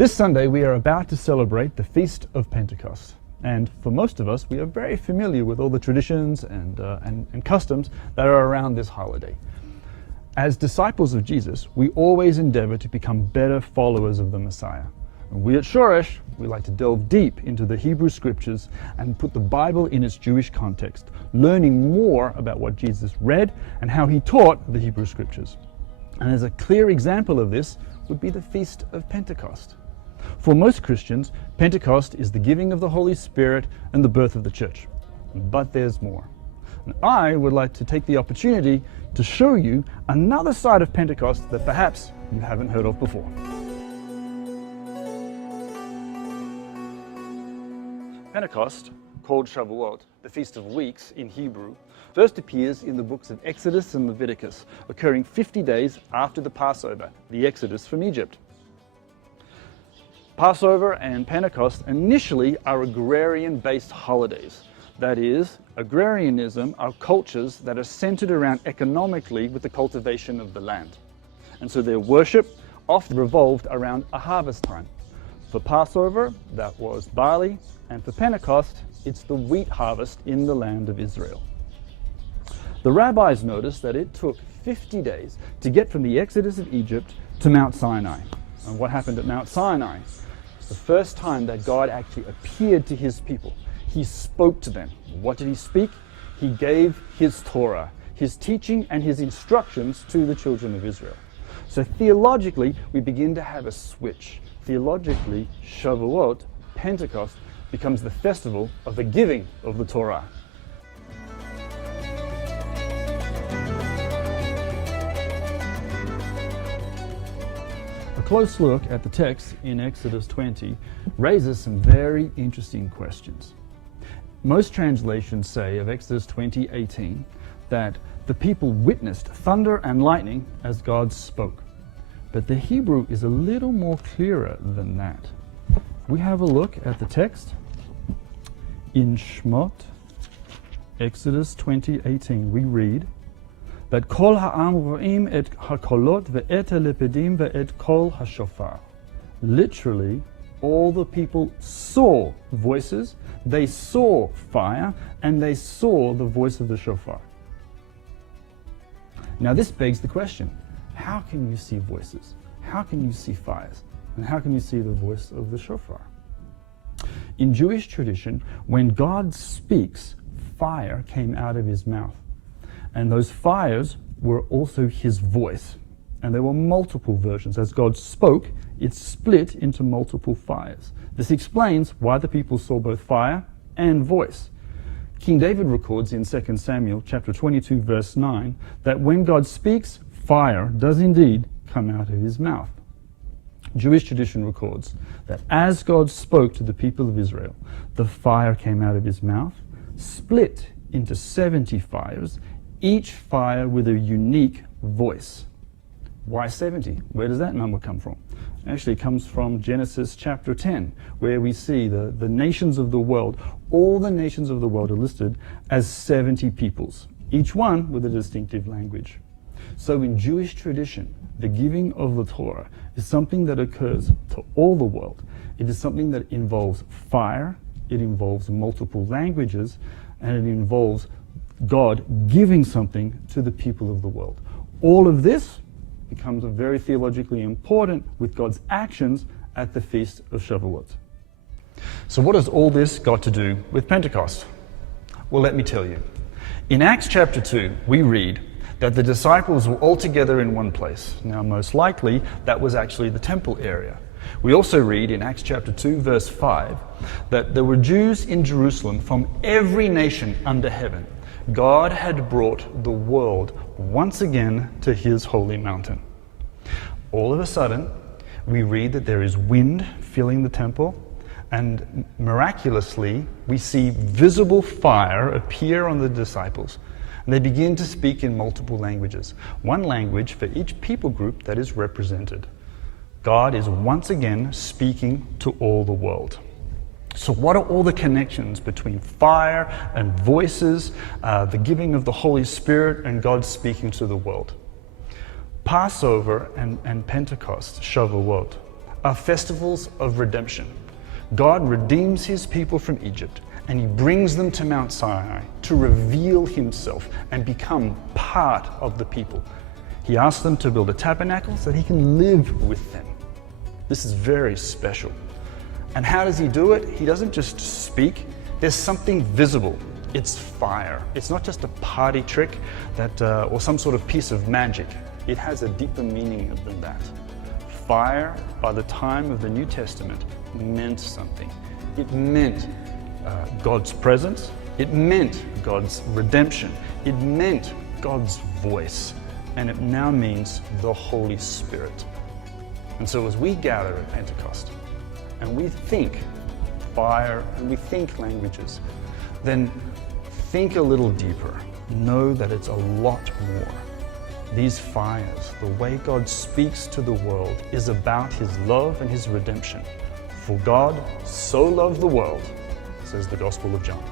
This Sunday we are about to celebrate the Feast of Pentecost. And for most of us, we are very familiar with all the traditions and customs that are around this holiday. As disciples of Jesus, we always endeavor to become better followers of the Messiah. And we at Shoresh, we like to delve deep into the Hebrew scriptures and put the Bible in its Jewish context, learning more about what Jesus read and how he taught the Hebrew scriptures. And as a clear example of this would be the Feast of Pentecost. For most Christians, Pentecost is the giving of the Holy Spirit and the birth of the church. But there's more. And I would like to take the opportunity to show you another side of Pentecost that perhaps you haven't heard of before. Pentecost, called Shavuot, the Feast of Weeks in Hebrew, first appears in the books of Exodus and Leviticus, occurring 50 days after the Passover, the Exodus from Egypt. Passover and Pentecost initially are agrarian-based holidays. That is, agrarianism are cultures that are centered around economically with the cultivation of the land. And so their worship often revolved around a harvest time. For Passover, that was barley, and for Pentecost, it's the wheat harvest in the land of Israel. The rabbis noticed that it took 50 days to get from the Exodus of Egypt to Mount Sinai. And what happened at Mount Sinai? The first time that God actually appeared to his people. He spoke to them. What did he speak? He gave his Torah, his teaching and his instructions to the children of Israel. So theologically, we begin to have a switch. Theologically, Shavuot, Pentecost, becomes the festival of the giving of the Torah. A close look at the text in Exodus 20 raises some very interesting questions. Most translations say of Exodus 20:18 that the people witnessed thunder and lightning as God spoke. But the Hebrew is a little more clearer than that. We have a look at the text in Shmot, Exodus 20:18. We read that Kol ha'am ro'im et hakolot ve'et halepedim ve'et kol hashofar. Literally, all the people saw voices, they saw fire, and they saw the voice of the shofar. Now this begs the question, how can you see voices? How can you see fires? And how can you see the voice of the shofar? In Jewish tradition, when God speaks, fire came out of his mouth. And those fires were also his voice. And there were multiple versions. As God spoke, it split into multiple fires. This explains why the people saw both fire and voice. King David records in 2 Samuel chapter 22, verse 9, that when God speaks, fire does indeed come out of his mouth. Jewish tradition records that as God spoke to the people of Israel, the fire came out of his mouth, split into 70 fires, each fire with a unique voice. Why 70? Where does that number come from? Actually, it comes from Genesis chapter 10, where we see the nations of the world. All the nations of the world are listed as 70 peoples, each one with a distinctive language. So in Jewish tradition, the giving of the Torah is something that occurs to all the world. It is something that involves fire, it involves multiple languages, and it involves God giving something to the people of the world. All of this becomes very theologically important with God's actions at the Feast of Shavuot. So what has all this got to do with Pentecost? Well, let me tell you. In Acts chapter 2, we read that the disciples were all together in one place. Now, most likely, that was actually the temple area. We also read in Acts chapter 2, verse 5, that there were Jews in Jerusalem from every nation under heaven. God had brought the world once again to his holy mountain. All of a sudden, we read that there is wind filling the temple, and miraculously, we see visible fire appear on the disciples. And they begin to speak in multiple languages, one language for each people group that is represented. God is once again speaking to all the world. So what are all the connections between fire and voices, the giving of the Holy Spirit, and God speaking to the world? Passover and Pentecost, Shavuot, are festivals of redemption. God redeems his people from Egypt, and he brings them to Mount Sinai to reveal himself and become part of the people. He asks them to build a tabernacle so that he can live with them. This is very special. And how does he do it? He doesn't just speak. There's something visible. It's fire. It's not just a party trick or some sort of piece of magic. It has a deeper meaning than that. Fire, by the time of the New Testament, meant something. It meant God's presence. It meant God's redemption. It meant God's voice. And it now means the Holy Spirit. And so as we gather at Pentecost, and we think fire, and we think languages, then think a little deeper. Know that it's a lot more. These fires, the way God speaks to the world, is about his love and his redemption. For God so loved the world, says the Gospel of John.